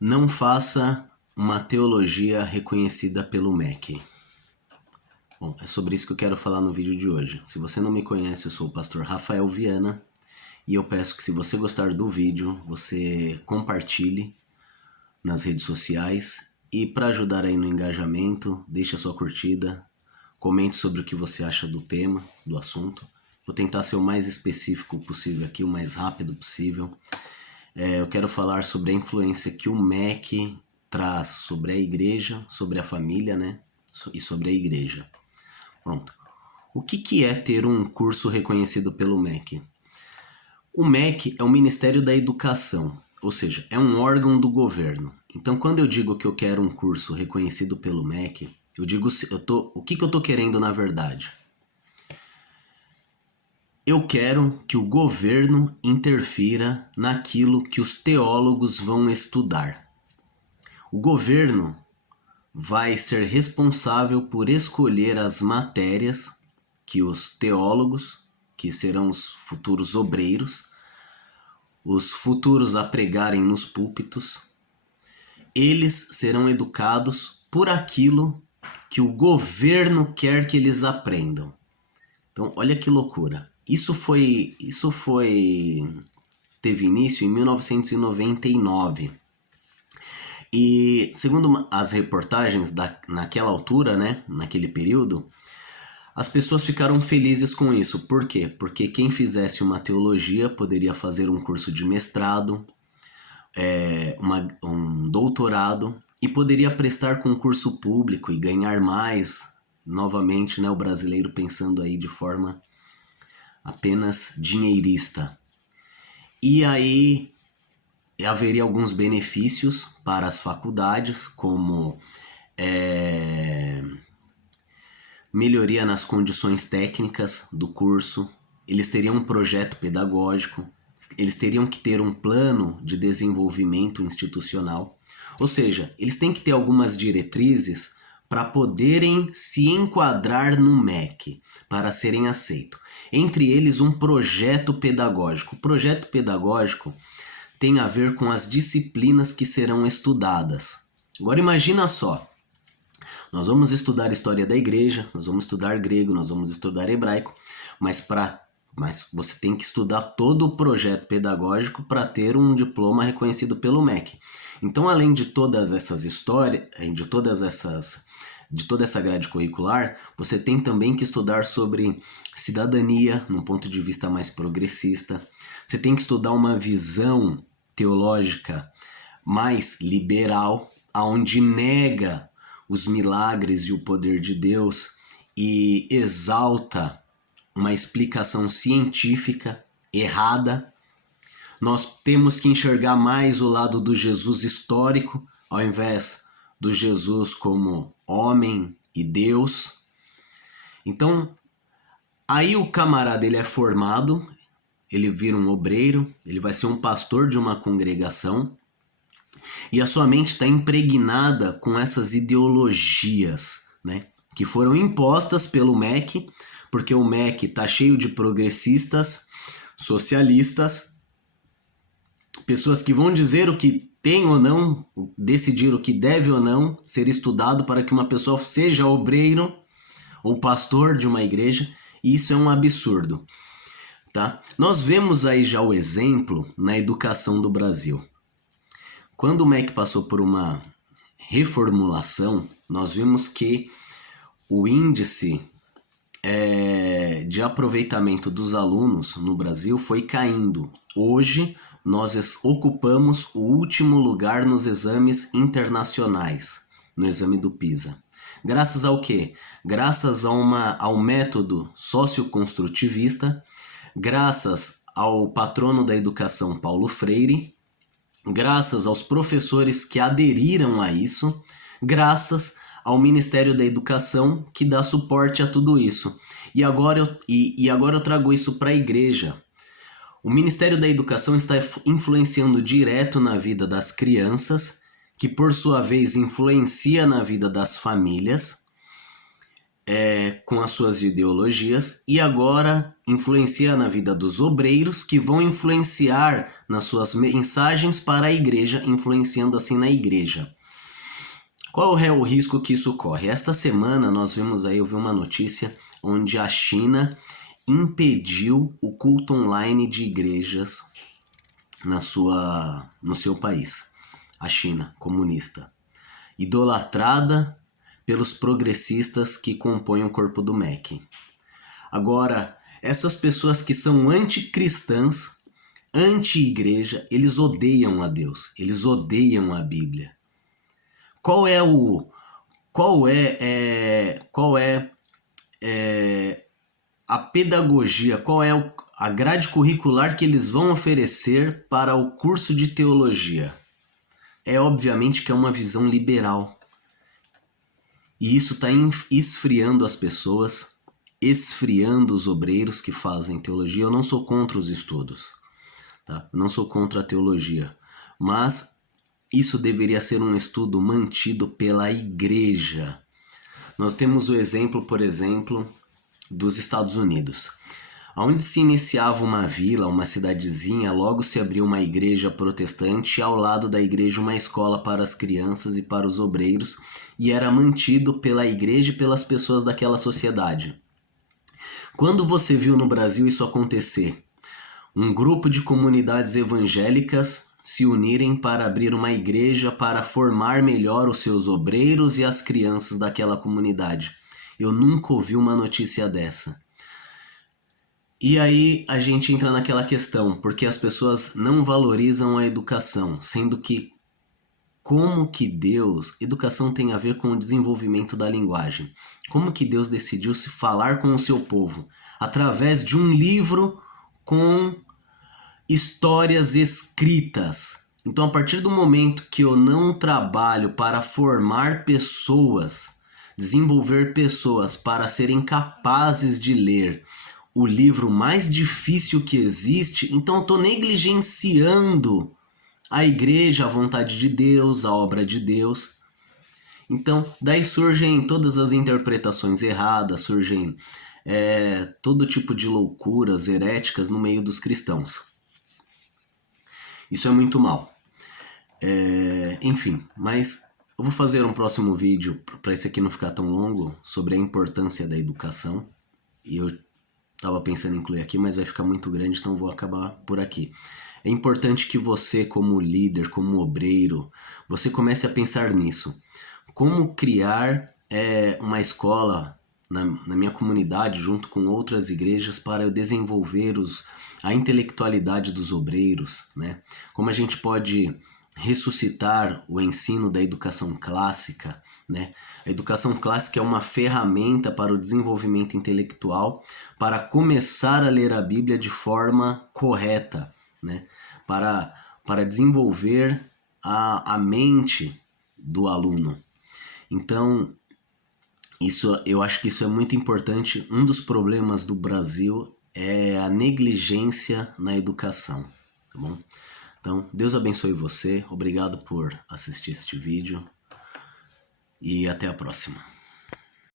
Não faça uma teologia reconhecida pelo MEC. Bom, é sobre isso que eu quero falar no vídeo de hoje. Se você não me conhece, eu sou o pastor Rafael Viana e eu peço que, se você gostar do vídeo, você compartilhe nas redes sociais e, para ajudar aí no engajamento, deixe a sua curtida, comente sobre o que você acha do tema, do assunto. Vou tentar ser o mais específico possível aqui, o mais rápido possível. Eu quero falar sobre a influência que o MEC traz sobre a igreja, sobre a família, né? E sobre a igreja. Pronto. O que é ter um curso reconhecido pelo MEC? O MEC é o Ministério da Educação, ou seja, é um órgão do governo. Então, quando eu digo que eu quero um curso reconhecido pelo MEC, eu digo o que eu estou querendo na verdade. Eu quero que o governo interfira naquilo que os teólogos vão estudar. O governo vai ser responsável por escolher as matérias que os teólogos, que serão os futuros obreiros, os futuros a pregarem nos púlpitos, eles serão educados por aquilo que o governo quer que eles aprendam. Então, olha que loucura. Teve início em 1999. E segundo as reportagens naquela altura, né, naquele período, as pessoas ficaram felizes com isso. Por quê? Porque quem fizesse uma teologia poderia fazer um curso de mestrado, um doutorado, e poderia prestar concurso público e ganhar mais. Novamente, né, o brasileiro pensando aí de forma apenas dinheirista. E aí haveria alguns benefícios para as faculdades, como melhoria nas condições técnicas do curso, eles teriam um projeto pedagógico, eles teriam que ter um plano de desenvolvimento institucional, ou seja, eles têm que ter algumas diretrizes para poderem se enquadrar no MEC, para serem aceitos. Entre eles, um projeto pedagógico. O projeto pedagógico tem a ver com as disciplinas que serão estudadas. Agora imagina só, nós vamos estudar história da igreja, nós vamos estudar grego, nós vamos estudar hebraico, mas você tem que estudar todo o projeto pedagógico para ter um diploma reconhecido pelo MEC. Então, além de todas essas histórias, de toda essa grade curricular, você tem também que estudar sobre cidadania, num ponto de vista mais progressista. Você tem que estudar uma visão teológica mais liberal, aonde nega os milagres e o poder de Deus e exalta uma explicação científica errada. Nós temos que enxergar mais o lado do Jesus histórico, ao invés do Jesus como homem e Deus. Então, aí o camarada ele é formado, ele vira um obreiro, ele vai ser um pastor de uma congregação, e a sua mente está impregnada com essas ideologias, né, que foram impostas pelo MEC, porque o MEC está cheio de progressistas, socialistas, pessoas que vão dizer o que tem ou não, decidir o que deve ou não ser estudado para que uma pessoa seja obreiro ou pastor de uma igreja, e isso é um absurdo. Tá? Nós vemos aí já o exemplo na educação do Brasil. Quando o MEC passou por uma reformulação, nós vimos que o índice de aproveitamento dos alunos no Brasil foi caindo. Hoje, nós ocupamos o último lugar nos exames internacionais, no exame do PISA. Graças ao quê? Graças ao método socioconstrutivista, graças ao patrono da educação Paulo Freire, graças aos professores que aderiram a isso, graças ao Ministério da Educação que dá suporte a tudo isso. E agora eu trago isso para a igreja. O Ministério da Educação está influenciando direto na vida das crianças, que por sua vez influencia na vida das famílias. com as suas ideologias e agora influencia na vida dos obreiros, que vão influenciar nas suas mensagens para a igreja, influenciando assim na igreja. Qual é o risco que isso corre? Esta semana eu vi uma notícia onde a China impediu o culto online de igrejas no seu país. A China comunista, idolatrada pelos progressistas que compõem o corpo do MEC. Agora, essas pessoas que são anticristãs, anti-igreja, eles odeiam a Deus, eles odeiam a Bíblia. Qual é a pedagogia, qual é a grade curricular que eles vão oferecer para o curso de teologia? É obviamente que é uma visão liberal. E isso está esfriando as pessoas, esfriando os obreiros que fazem teologia. Eu não sou contra os estudos, tá? Eu não sou contra a teologia, mas isso deveria ser um estudo mantido pela igreja. Nós temos o exemplo, por exemplo, dos Estados Unidos. Onde se iniciava uma vila, uma cidadezinha, logo se abriu uma igreja protestante e ao lado da igreja uma escola para as crianças e para os obreiros, e era mantido pela igreja e pelas pessoas daquela sociedade. Quando você viu no Brasil isso acontecer? Um grupo de comunidades evangélicas se unirem para abrir uma igreja para formar melhor os seus obreiros e as crianças daquela comunidade. Eu nunca ouvi uma notícia dessa. E aí a gente entra naquela questão, porque as pessoas não valorizam a educação, sendo que educação tem a ver com o desenvolvimento da linguagem. Como que Deus decidiu se falar com o seu povo? Através de um livro com histórias escritas. Então, a partir do momento que eu não trabalho para formar pessoas, desenvolver pessoas para serem capazes de ler o livro mais difícil que existe, então eu estou negligenciando a igreja, a vontade de Deus, a obra de Deus. Então, daí surgem todas as interpretações erradas, surgem todo tipo de loucuras heréticas no meio dos cristãos. Isso é muito mal. Enfim, mas eu vou fazer um próximo vídeo, para esse aqui não ficar tão longo, sobre a importância da educação. E eu estava pensando em incluir aqui, mas vai ficar muito grande, então vou acabar por aqui. É importante que você, como líder, como obreiro, você comece a pensar nisso. Como criar uma escola na minha comunidade, junto com outras igrejas, para eu desenvolver a intelectualidade dos obreiros, né? Como a gente pode ressuscitar o ensino da educação clássica, né? A educação clássica é uma ferramenta para o desenvolvimento intelectual, para começar a ler a Bíblia de forma correta, né? Para desenvolver a mente do aluno. Então, eu acho que isso é muito importante. Um dos problemas do Brasil é a negligência na educação, tá bom? Então, Deus abençoe você. Obrigado por assistir este vídeo e até a próxima.